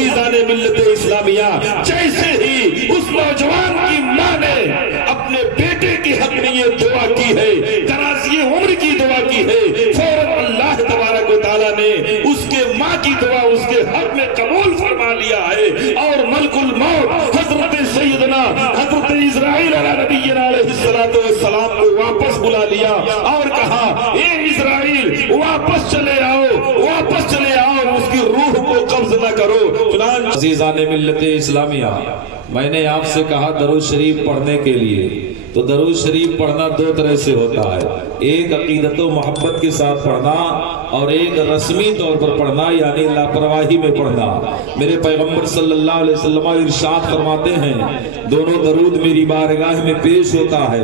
عزیزان ملت اسلامیہ جیسے ہی اس نوجوان کی ماں نے اپنے بیٹے کے حق میں یہ دعا کی ہے، دراز عمر کی دعا کی ہے، فوراً اللہ تبارک و تعالیٰ نے اس کے ماں کی دعا اس کے حق میں قبول فرما لیا ہے، اور ملک الموت حضرت سیدنا حضرت اسرائیل علیہ نبینا علیہ السلام کو واپس بلا لیا اور کہا اے اسرائیل واپس چلے آؤ، واپس چلے آؤ، اس کی روح کو قبض نہ کرو۔ چنانچہ عزیزان ملت اسلامیہ، میں نے آپ سے کہا درود شریف پڑھنے کے لیے، تو درود شریف پڑھنا دو طرح سے ہوتا ہے، ایک عقیدت و محبت کے ساتھ پڑھنا اور ایک رسمی طور پر پڑھنا یعنی لاپرواہی میں پڑھنا۔ میرے پیغمبر صلی اللہ علیہ وسلم ارشاد فرماتے ہیں دونوں درود میری بارگاہ میں پیش ہوتا ہے،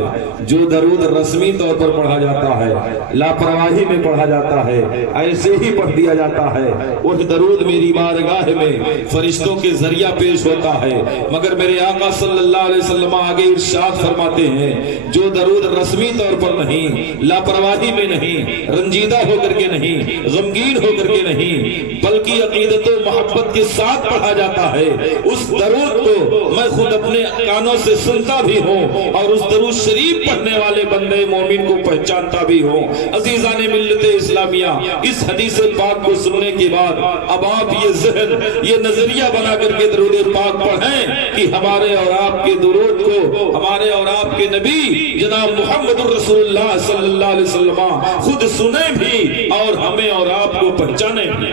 جو درود رسمی طور پر پڑھا جاتا ہے لاپرواہی میں پڑھا جاتا ہے، ایسے ہی پڑھ دیا جاتا ہے، وہ درود میری بارگاہ میں فرشتوں کے ذریعہ پیش ہوتا ہے، مگر میرے آقا صلی اللہ علیہ وسلم آگے ارشاد فرماتے ہیں جو درود رسمی طور پر نہیں، لاپرواہی میں نہیں، رنجیدہ ہو کر کے نہیں، غمگین ہو کر کے نہیں، بلکہ عقیدت و محبت کے ساتھ پڑھا جاتا ہے، اس درود کو میں خود اپنے کانوں سے سنتا بھی ہوں اور اس درود شریف پڑھنے والے بندے مومن کو پہچانتا بھی ہوں۔ عزیزان ملت اسلامیہ، اس حدیث پاک کو سننے کے بعد اب آپ یہ ذہن، یہ نظریہ بنا کر کے درود پاک پڑھیں کہ ہمارے اور آپ کے درود کو ہمارے اور آپ کے نبی جناب محمد رسول اللہ صلی اللہ علیہ وسلم خود سنیں بھی اور ہمیں اور آپ کو پہچانے بھی۔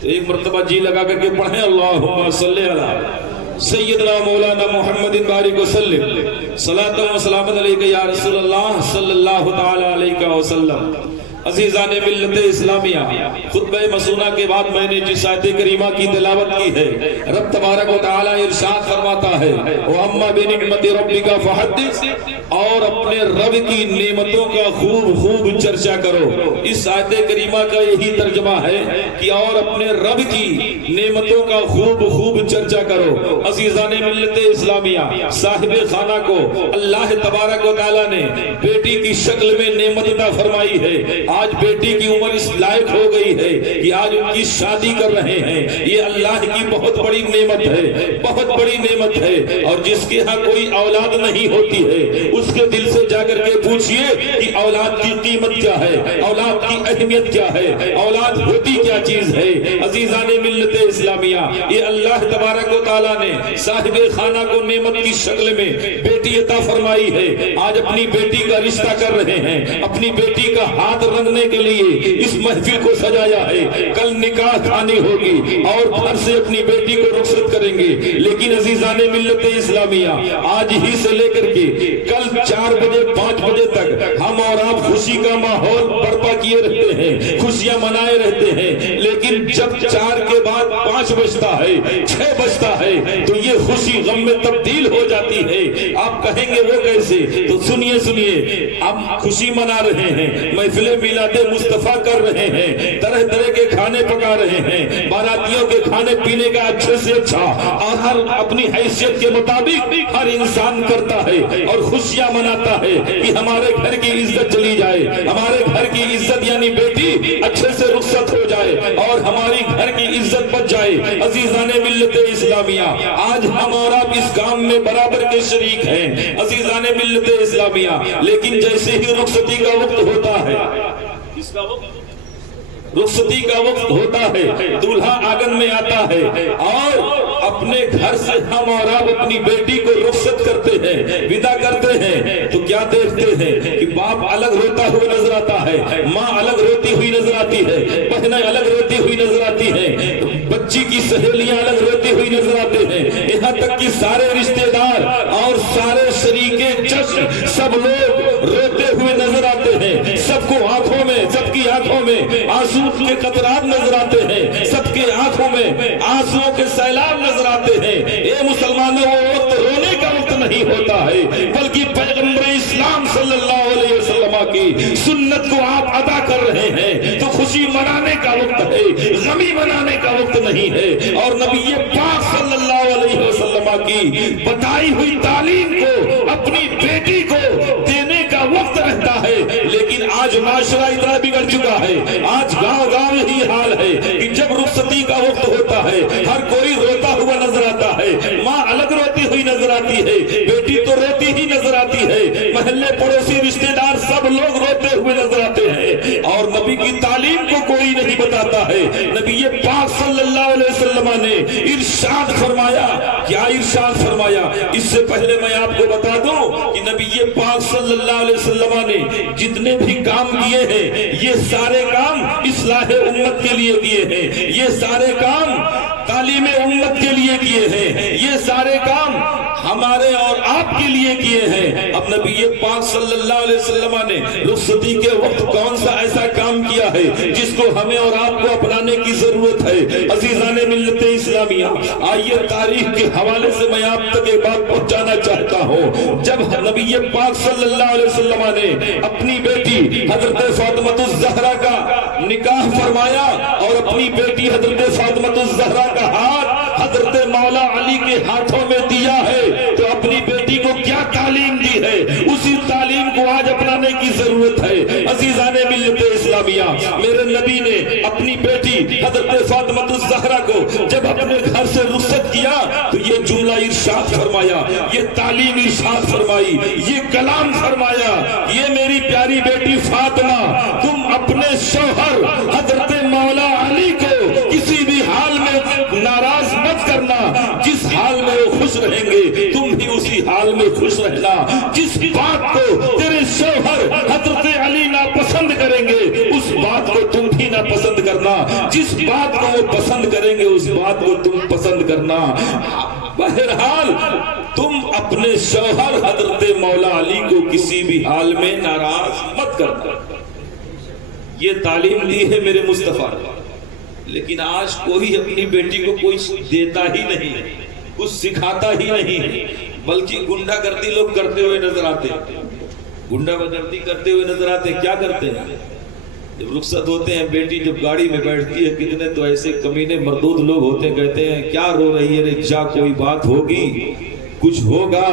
تو ایک مرتبہ جی لگا کر کے پڑھیں اللہم صلی علی سیدنا مولانا محمد بارک وسلم صلاۃ و سلام علیک یا رسول اللہ صلی اللہ تعالی علیہ وسلم۔ عزیزان ملت اسلامیہ، خطبہ مسونہ کے بعد میں نے جس آیت کریمہ کی تلاوت کی ہے، رب تبارک و تعالی ارشاد فرماتا ہے وَأَمَّا بِنِعْمَتِ رَبِّكَ فَحَدِّثْ، اور اپنے رب کی نعمتوں کا خوب چرچا کرو۔ اس آیت کریمہ کا یہی ترجمہ ہے کہ اور اپنے رب کی نعمتوں کا خوب چرچا کرو۔ عزیزان ملت اسلامیہ، صاحب خانہ کو اللہ تبارک و تعالی نے بیٹی کی شکل میں نعمت عطا فرمائی ہے۔ آج بیٹی کی عمر اس لائق ہو گئی ہے کہ آج ان کی شادی کر رہے ہیں، یہ اللہ کی بہت بڑی نعمت ہے، بہت بڑی نعمت ہے۔ اور جس کے ہاں کوئی اولاد نہیں ہوتی ہے اس کے دل سے جا کر کے پوچھئے کہ اولاد کی قیمت کیا ہے، اولاد کی اہمیت کیا ہے، اولاد ہوتی کیا چیز ہے۔ عزیزان ملت اسلامیہ، یہ اللہ تبارک و تعالیٰ نے صاحب خانہ کو نعمت کی شکل میں بیٹی عطا فرمائی ہے۔ آج اپنی بیٹی کا رشتہ کر رہے ہیں، اپنی بیٹی کا ہاتھ رنگنے کے لیے اس محفل کو سجایا ہے، کل نکاح کھانی ہوگی اور گھر سے اپنی بیٹی کو رخصت کریں گے۔ لیکن عزیزان ملت اسلامیہ، آج ہی سے لے کر کے کل 4 بجے 5 بجے تک ہم اور آپ خوشی کا ماحول برپا کیے رہتے ہیں، خوشیاں منائے رہتے ہیں، لیکن جب 4 کے بعد 5 بجتا ہے، 6 بجتا ہے تو یہ خوشی غم میں تبدیل ہو جاتی ہے۔ آپ کہیں گے وہ کیسے؟ تو سنیے ہم خوشی منا رہے ہیں، محفل میلاد مصطفیٰ کر رہے ہیں، طرح طرح کے کھانے پکا رہے ہیں، باراتیوں کے کھانے پینے کا اچھے سے اچھا اور ہر اپنی حیثیت کے مطابق ہر انسان کرتا ہے اور خوشیاں مناتا ہے کہ ہمارے گھر کی عزت چلی جائے، ہمارے گھر کی عزت یعنی بیٹی اچھے سے رخصت ہو جائے اور ہماری گھر کی عزت بچ جائے۔ عزیزان ملت اسلامیہ، آج ہم اور آپ اس کام میں برابر کے شریک ہیں عزیزان ملت اسلامیہ، لیکن جیسے ہی رخصتی کا وقت ہوتا ہے، اس کا وقت رخصتی کا وقت ہوتا ہے، دولہا آنگن میں آتا ہے اور اپنے گھر سے ہم اور آپ اپنی بیٹی کو رخصت کرتے ہیں، ودا کرتے ہیں، تو کیا دیکھتے ہیں کہ باپ الگ روتا ہوا نظر آتا ہے، ماں الگ روتی ہوئی نظر آتی ہے، بہنیں الگ روتی ہوئی نظر آتی ہیں، بچی کی سہیلیاں الگ روتی ہوئی نظر آتے ہیں، یہاں تک کہ سارے رشتہ دار اور سارے شریک جشن سب لوگ روتے ہوئے نظر آتے ہیں، سب کو آنکھوں میں، سب کی آنکھوں میں آنسو کے قطرات نظر آتے ہیں، سب کے آنکھوں میں آنسوؤں کے سیلاب نظر آتے ہیں۔ اے مسلمانوں، وہ وقت رونے کا وقت نہیں ہوتا ہے، بلکہ پیغمبر اسلام صلی اللہ علیہ وسلم کی سنت کو آپ ادا کر رہے ہیں تو خوشی منانے کا وقت ہے، غمی منانے کا وقت نہیں ہے۔ اور نبی پاک صلی اللہ علیہ وسلم کی بتائی ہوئی تعلیم کو اپنی بیٹی کو دینے کا وقت رہتا ہے، لیکن آج معاشرہ اتنا بگڑ چکا ہے، آج گاؤں یہی حال ہے کہ جب رخصتی کا وقت ہوتا ہے ہر کوئی ہے۔ نبی پاک صلی اللہ علیہ وسلم نے ارشاد فرمایا، کیا ارشاد فرمایا؟ اس سے پہلے میں آپ کو بتا دوں کہ نبی پاک صلی اللہ علیہ وسلم نے جتنے بھی کام کیے ہیں یہ سارے کام اصلاح امت کے لیے کیے ہیں، یہ سارے کام تعلیم امت کے لیے کیے ہیں، یہ سارے کام ہمارے اور آپ کے لیے کیے ہیں۔ اب نبی پاک صلی اللہ علیہ وسلم نے رخصتی کے وقت کون سا ایسا کام کیا ہے جس کو ہمیں اور آپ کو اپنانے کی ضرورت ہے؟ عزیزان ملت اسلامیہ، آئیے تاریخ کے حوالے سے میں آپ تک ایک بات پہنچانا چاہتا ہوں۔ جب نبی پاک صلی اللہ علیہ وسلم نے اپنی بیٹی حضرت فاطمہ الزہرا کا نکاح فرمایا اور اپنی بیٹی حضرت فاطمہ الزہرا کا ہاتھ حضرت مولا علی کے ہاتھوں میں دیا ہے تو اپنی بیٹی کو کیا تعلیم دی ہے؟ اسی تعلیم کو آج اپنانے کی ضرورت ہے۔ عزیزان ملت اسلامیہ، میرے نبی نے اپنی بیٹی حضرت فاطمہ الزہرا کو جب اپنے گھر سے رخصت کیا تو یہ جملہ ارشاد فرمایا، یہ تعلیم ارشاد فرمائی، یہ کلام فرمایا، یہ میری پیاری بیٹی فاطمہ، تم اپنے شوہر حضرت مولا علی کو کسی بھی حال میں ناراض مت کرنا، جس حال میں وہ خوش رہیں گے تم بھی اسی حال میں خوش رہنا، جس بات کو تیرے شوہر حضرت علی ناپسند کریں گے اس بات کو تم بھی ناپسند کرنا، جس بات کو وہ پسند کریں گے اس بات کو تم پسند کرنا۔ بہرحال تم اپنے شوہر حضرت مولا علی کو کسی بھی حال میں ناراض مت کرنا، یہ تعلیم دی ہے میرے مصطفیٰ۔ لیکن آج کوئی اپنی بیٹی کو کوئی دیتا ہی نہیں، کچھ سکھاتا ہی نہیں، بلکہ گنڈا گردی لوگ کرتے ہوئے نظر آتے ہیں، گنڈا گردی کرتے ہوئے نظر آتے ہیں۔ کیا کرتے ہیں؟ جب رخصت ہوتے ہیں بیٹی جب گاڑی میں بیٹھتی ہے، کتنے تو ایسے کمینے مردود لوگ ہوتے ہیں، کہتے ہیں کیا رو رہی ہے رے جا، کوئی بات ہوگی، کچھ ہوگا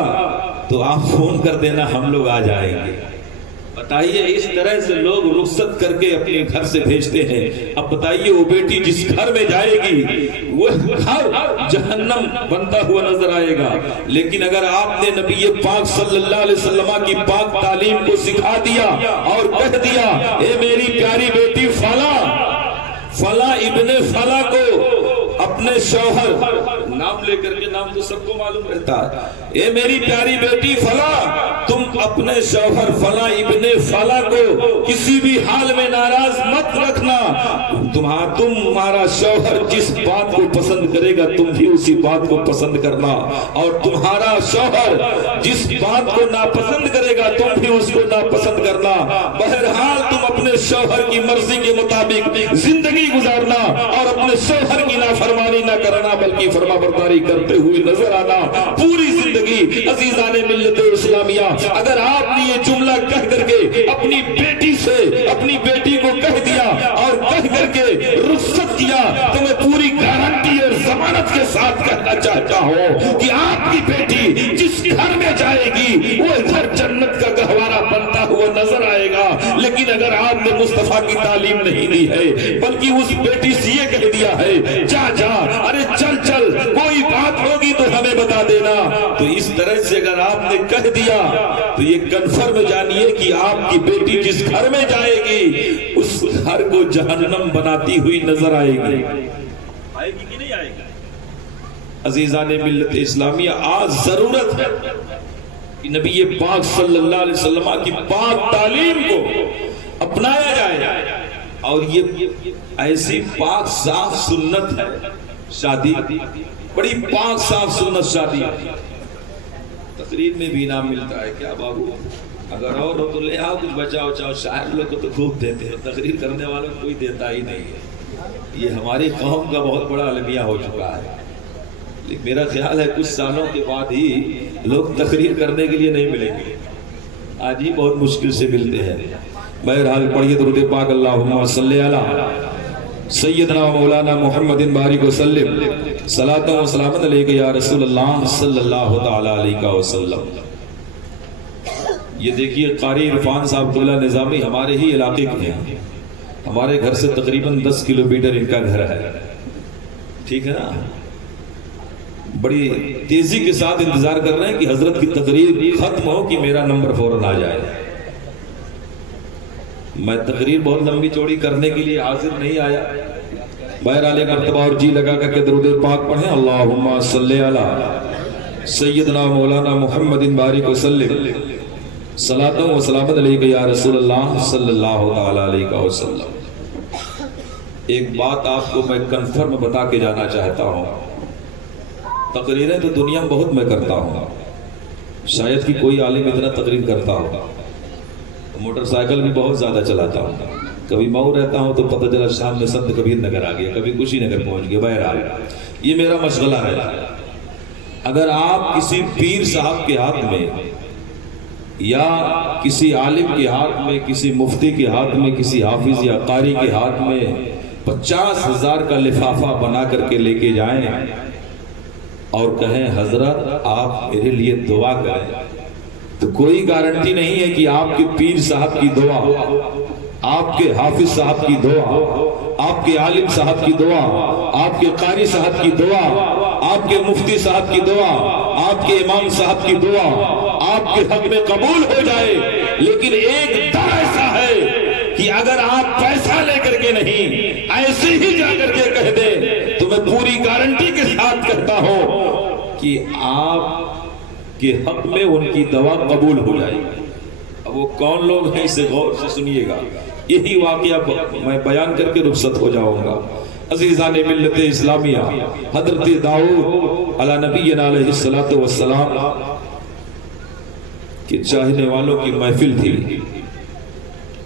تو آپ فون کر دینا، ہم لوگ آ جائیں گے۔ بتائیے اس طرح سے لوگ رخصت کر کے اپنے گھر سے بھیجتے ہیں۔ اب بتائیے وہ بیٹی جس گھر میں جائے گی وہ گھر جہنم بنتا ہوا نظر آئے گا۔ لیکن اگر آپ نے نبی پاک صلی اللہ علیہ وسلم کی پاک تعلیم کو سکھا دیا اور کہہ دیا اے میری پیاری بیٹی فلاں ابن فلاں کو اپنے شوہر، نام لے کر کے، نام تو سب کو معلوم رہتا ہے، اے میری پیاری بیٹی فلاں، تم اپنے شوہر فلاں ابن فلاں کو کسی بھی حال میں ناراض مت رکھنا، تمہارا شوہر جس بات کو پسند کرے گا تم بھی اسی بات کو پسند کرنا، اور تمہارا شوہر جس بات کو ناپسند کرے گا تم بھی اس کو ناپسند کرنا۔ بہرحال تم اپنے شوہر کی مرضی کے مطابق زندگی گزارنا اور اپنے شوہر کی نافرمانی نہ کرنا بلکہ فرما برداری کرتے ہوئے نظر آنا پوری زندگی۔ عزیزان ملت اسلامیہ، اگر آپ نے یہ جملہ کہہ کر کے اپنی بیٹی سے اپنی بیٹی کو کہہ دیا اور کہہ کر کے رخصت کیا تو میں پوری گارنٹی اور ضمانت کے ساتھ کہنا چاہتا ہوں کہ آپ کی بیٹی جس گھر میں جائے گی وہ گھر جنت کا گہوارہ بنتا ہوا نظر آئے گا۔ لیکن اگر آپ نے مصطفیٰ کی تعلیم نہیں دی ہے بلکہ اس بیٹی سے یہ کہہ دیا ہے جا جا، ارے چل چل، کوئی بات ہوگی تو ہمیں بتا دینا، تو اس طرح سے اگر آپ نے کہہ دیا تو یہ کنفرم جانیے کہ آپ کی بیٹی جس گھر میں جائے گی اس گھر کو جہنم بناتی ہوئی نظر آئے گی۔ آئے گی کہ نہیں آئے گی؟ عزیزان ملت اسلامیہ، آج ضرورت ہے کہ نبی پاک صلی اللہ علیہ وسلم کی پاک تعلیم کو اپنایا جائے، اور یہ ایسی پاک صاف سنت ہے شادی، بڑی پاک صاف سنت شادی۔ تقریر میں بھی انعام ملتا ہے، کیا بابو اگر اور ہو تو لے آؤ، کچھ بچاؤ چاہو، شاعر لوگ کو تو خوب دیتے ہیں، تقریر کرنے والوں کو کوئی دیتا ہی نہیں ہے۔ یہ ہماری قوم کا بہت بڑا المیہ ہو چکا ہے، لیکن میرا خیال ہے کچھ سالوں کے بعد ہی لوگ تقریر کرنے کے لیے نہیں ملیں گے، آج ہی بہت مشکل سے ملتے ہیں۔ بہرحال پڑھیے درود پاک، اللہم صلی علی سیدنا مولانا محمد بارک وسلم، صلاۃ و سلام علیک یا رسول اللہ صلی اللہ تعالی علیہ وسلم۔ یہ دیکھیے قاری عرفان صاحب عبداللہ نظامی ہمارے ہی علاقے کے ہیں، ہمارے گھر سے تقریباً 10 کلومیٹر ان کا گھر ہے، ٹھیک ہے نا؟ بڑی تیزی کے ساتھ انتظار کر رہے ہیں کہ حضرت کی تقریر ختم ہو کہ میرا نمبر فوراً آ جائے۔ میں تقریر بہت لمبی چوڑی کرنے کے لیے حاضر نہیں آیا، بہرحال ایک مرتبہ اور جی لگا کر کے درود پاک پڑھیں، اللہم صلی علی سیدنا مولانا محمد بارک وسلم صلاۃ و سلام علیک یا رسول اللہ صلی اللہ تعالی علیہ وسلم۔ ایک بات آپ کو میں کنفرم بتا کے جانا چاہتا ہوں، تقریریں تو دنیا میں بہت میں کرتا ہوں، شاید کہ کوئی عالم اتنا تقریر کرتا ہوگا، موٹر سائیکل بھی بہت زیادہ چلاتا ہوں، کبھی مئو رہتا ہوں تو پتہ چلا شام میں سنت کبیر نگر آ گیا، کبھی کشی نگر پہنچ گیا، بہرحال یہ میرا مشغلہ ہے۔ اگر آپ کسی پیر صاحب کے ہاتھ میں یا کسی عالم کے ہاتھ میں، کسی مفتی کے ہاتھ میں، کسی حافظ یا قاری کے ہاتھ میں 50,000 کا لفافہ بنا کر کے لے کے جائیں اور کہیں حضرت آپ میرے لیے دعا کریں، تو کوئی گارنٹی نہیں ہے کہ آپ کے پیر صاحب کی دعا، آپ کے حافظ صاحب کی دعا، آپ کے عالم صاحب کی دعا، آپ کے قاری صاحب کی دعا، آپ کے مفتی صاحب کی دعا، آپ کے امام صاحب کی دعا آپ کے حق میں قبول ہو جائے۔ لیکن ایک در ایسا ہے کہ اگر آپ پیسہ لے کر کے نہیں، ایسے ہی جا کر کے کہہ دیں تو میں پوری گارنٹی کے ساتھ کہتا ہوں کہ آپ کے حق میں ان کی دعا قبول ہو جائے گی۔ اب وہ کون لوگ ہیں اسے غور سے سنیے گا، یہی واقعہ میں بیان کر کے رخصت ہو جاؤں گا۔ عزیزان ملت اسلامیہ، حضرت داؤد علی نبینا علیہ السلام کے چاہنے والوں کی محفل تھی۔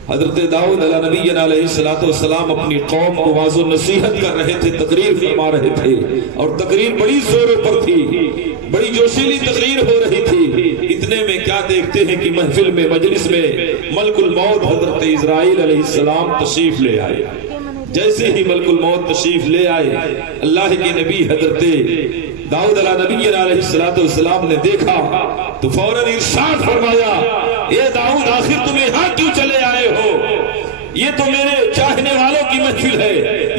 حضرت داؤد علی نبینا علیہ السلام اپنی قوم کو واعظ و نصیحت کر رہے تھے، تقریر فرما رہے تھے، اور تقریر بڑی زوروں پر تھی، بڑی جوشیلی تقریر ہو رہی تھی۔ اتنے میں کیا دیکھتے ہیں کہ محفل میں، مجلس میں ملک الموت حضرت اسرائیل علیہ السلام تشریف لے آئے۔ جیسے ہی ملک الموت تشریف لے آئے، اللہ کے نبی حضرت داؤد علیہ نبی علیہ السلام نے دیکھا تو فوراً ارشاد فرمایا، اے داؤد آخر تم یہاں کیوں چلے آئے ہو؟ یہ تو میرے چاہنے والوں کی محفل ہے،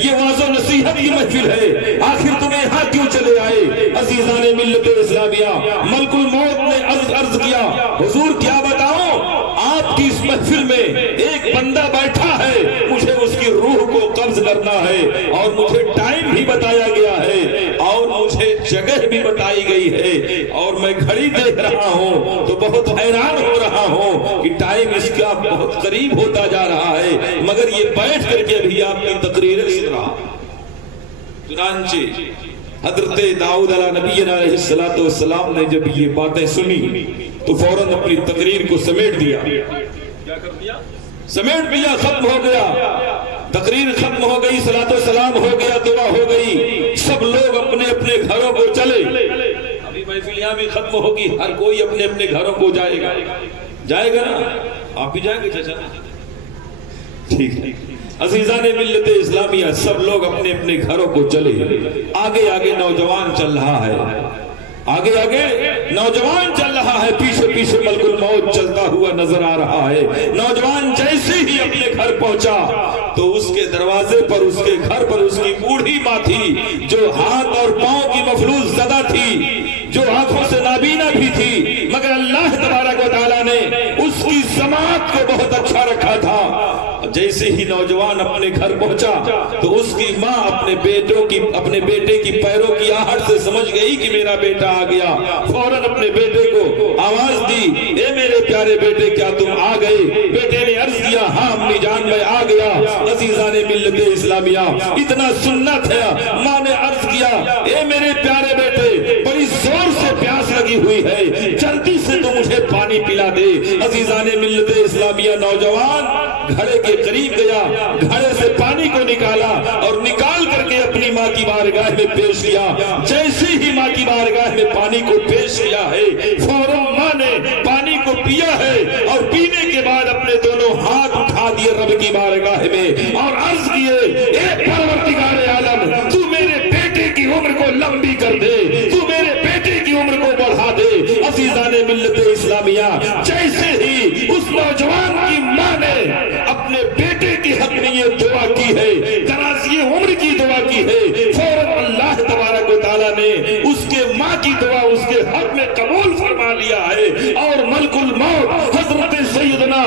یہ واعظ و نصیحت کی محفل ہے، آخر تم یہاں کیوں چلے آئے؟ عزیزان ملت اسلامیہ، ملک الموت نے عرض کیا، حضور کیا بتاؤں، آپ کی اس محفل میں ایک بندہ بیٹھا ہے، مجھے اس کی روح کو قبض کرنا ہے، اور مجھے ٹائم بھی بتایا گیا ہے، اور مجھے جگہ بھی بتائی گئی ہے، اور میں گھڑی دیکھ رہا ہوں تو بہت حیران ہو رہا ہوں کہ ٹائم اس کا بہت قریب ہوتا جا رہا ہے، مگر یہ بیٹھ کر کے بھی آپ کی تقریریں سن رہا۔ چنانچہ حضرت داؤد علیہ نبی علیہ السلام نے جب یہ باتیں سنی تو فوراً اپنی تقریر کو سمیٹ دیا۔ کیا کر دیا؟ سمیٹ دیا، ختم ہو گیا، تقریر ختم ہو گئی، صلاۃ و سلام ہو گیا، دعا ہو گئی، سب لوگ اپنے اپنے گھروں کو چلے۔ ابھی محفل یہاں بھی ختم ہوگی، ہر کوئی اپنے اپنے گھروں کو جائے گا، جائے گا نا؟ آپ بھی جائیں گے چچا؟ ٹھیک ہے۔ عزیزان ملت اسلامیہ، سب لوگ اپنے اپنے گھروں کو چلے، آگے آگے نوجوان چل رہا ہے، آگے آگے نوجوان چل رہا ہے، پیچھے پیچھے ملک الموت چلتا ہوا نظر آ رہا ہے۔ نوجوان جیسے ہی اپنے گھر پہنچا تو اس کے دروازے پر، اس کے گھر پر اس کی بوڑھی ماں تھی، جو ہاتھ اور پاؤں کی مفلوج زدہ تھی، جو آنکھوں سے نابینا بھی تھی، مگر اللہ تبارک و تعالیٰ نے اس کی سماعت کو بہت اچھا رکھا تھا۔ جیسے ہی نوجوان اپنے گھر پہنچا تو اس کی ماں اپنے بیٹے کی پیروں کی آہٹ سے سمجھ گئی کہ میرا بیٹا آ گیا، فوراً اپنے بیٹے کو آواز دی، اے میرے پیارے بیٹے کیا تم آ گئے؟ بیٹے نے عرض کیا، ہاں امی جان میں آ گیا۔ عزیزان ملت اسلامیہ، اتنا سنت ہے، ماں نے عرض کیا، اے میرے پیارے بیٹے بڑی زور سے پیاس لگی ہوئی ہے، جلدی سے تو مجھے پانی پلا دے۔ عزیزان ملت اسلامیہ، نوجوان گھڑے کے قریب گیا، گھڑے سے پانی کو نکالا اور نکال کر کے اپنی ماں کی بارگاہ میں پیش کیا۔ جیسے ہی ماں کی بارگاہ میں پانی کو پیش کیا ہے، فوراً ماں نے پانی کو پیا ہے، اور پینے کے بعد اپنے دونوں ہاتھ اٹھا دیے رب کی بارگاہ میں اور عرض کیے، اے پروردگار عالم، تو میرے بیٹے کی عمر کو لمبی کر دے، تو میرے بیٹے کی عمر کو بڑھا دے۔ عزیزان ملت اسلامیہ، جیسے ہی اس نوجوان کی ماں نے اپنے بیٹے کے حق میں یہ دعا کی ہے، دراز عمر کی دعا کی ہے، فوراً اللہ تبارک و تعالیٰ نے اس کے ماں کی دعا اس کے حق میں قبول فرما لیا ہے، اور ملک الموت حضرت سیدنا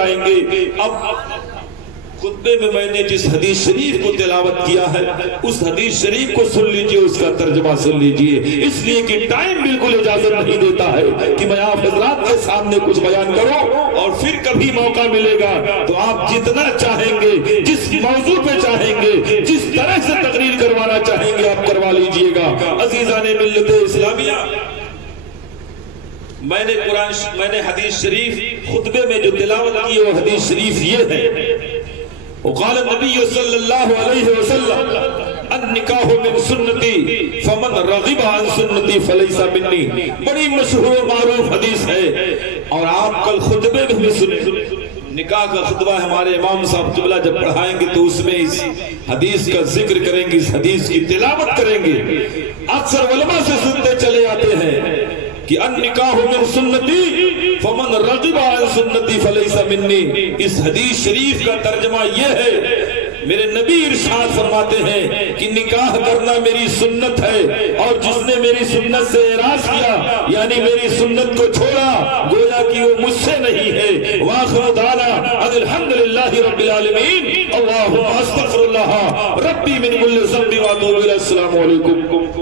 آئیں گے۔ اب خطبے میں میں نے جس حدیث شریف کو تلاوت کیا ہے اس حدیث شریف کو سن لیجئے، اس کا ترجمہ سن لیجئے، اس لیے کہ ٹائم بالکل اجازت نہیں دیتا ہے کہ میں آپ حضرات کے سامنے کچھ بیان کروں، اور پھر کبھی موقع ملے گا تو آپ جتنا چاہیں گے، جس موضوع پہ چاہیں گے، جس طرح سے تقریر کروانا چاہیں گے آپ کروا لیجئے گا۔ عزیزان ملت اسلامیہ، میں نے حدیث شریف خطبے میں جو تلاوت کی وہ حدیث شریف یہ ہے، وقال النبی صلی اللہ علیہ وسلم النکاح من سنتی فمن رغب عن سنتی فلیس منی، بڑی مشہور و معروف حدیث ہے، اور آپ کل خطبے میں بھی سنیں۔ نکاح کا خطبہ ہمارے امام صاحب قبلہ جب پڑھائیں گے تو اس میں اس حدیث کا ذکر کریں گے، اس حدیث کی تلاوت کریں گے۔ اکثر علماء سے سنتے چلے آتے ہیں کہ النکاح من سنتی فمن رغب عن سنتی فلیس منی، اس حدیث شریف کا ترجمہ یہ ہے، میرے نبی ارشاد فرماتے ہیں کہ نکاح کرنا میری سنت ہے، اور جس نے میری سنت سے اعراض کیا یعنی میری سنت کو چھوڑا گویا کہ وہ مجھ سے نہیں ہے۔ وآخر دعوانا الحمدللہ رب العالمین، اللہم استغفر اللہ ربی من کل ذنب واتوب الیہ۔ السلام علیکم۔